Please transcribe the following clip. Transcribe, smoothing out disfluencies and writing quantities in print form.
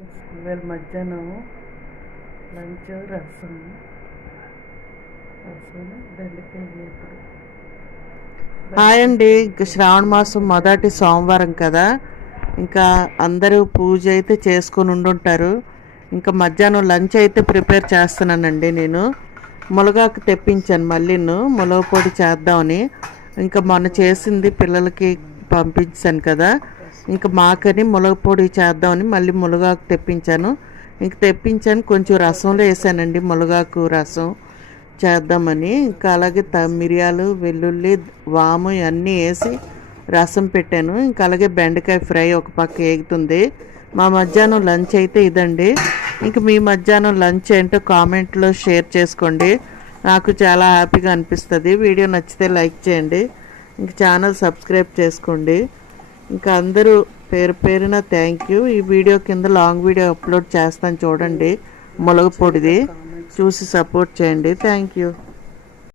ఇవాళ మధ్యాహ్నం లంచ్ రసం బెండకాయ వేపుడు. హాయ్ అండి, ఇంక శ్రావణ మాసం మొదటి సోమవారం కదా, ఇంకా అందరూ పూజ అయితే చేసుకొని ఉండుంటారు. ఇంకా మధ్యాహ్నం లంచ్ అయితే ప్రిపేర్ చేస్తున్నానండి. నేను మునగాకు తెప్పించాను, మళ్ళీను మునగ పొడి చేద్దామని. ఇంకా మొన్న చేసింది పిల్లలకి పంపించాను కదా, ఇంకా మాకని మునగ పొడి చేద్దామని మళ్ళీ మునగాకు తెప్పించాను. కొంచెం రసంలో వేసానండి, మునగాకు రసం చేద్దామని. ఇంకా అలాగే మిరియాలు, వెల్లుల్లి, వాము ఇవన్నీ వేసి రసం పెట్టాను. ఇంకా అలాగే బెండకాయ ఫ్రై ఒక పక్క ఏగుతుంది. మా మధ్యాహ్నం లంచ్ అయితే ఇదండి. ఇంక మీ మధ్యాహ్నం లంచ్ ఏంటో కామెంట్లో షేర్ చేసుకోండి, నాకు చాలా హ్యాపీగా అనిపిస్తుంది. వీడియో నచ్చితే లైక్ చేయండి, ఇంక ఛానల్ సబ్స్క్రైబ్ చేసుకోండి. ఇంకా అందరూ పేరు పేరున థ్యాంక్ యూ. ఈ వీడియో కింద లాంగ్ వీడియో అప్లోడ్ చేస్తాను చూడండి, మునగ పొడిది చూసి సపోర్ట్ చేయండి. Thank you.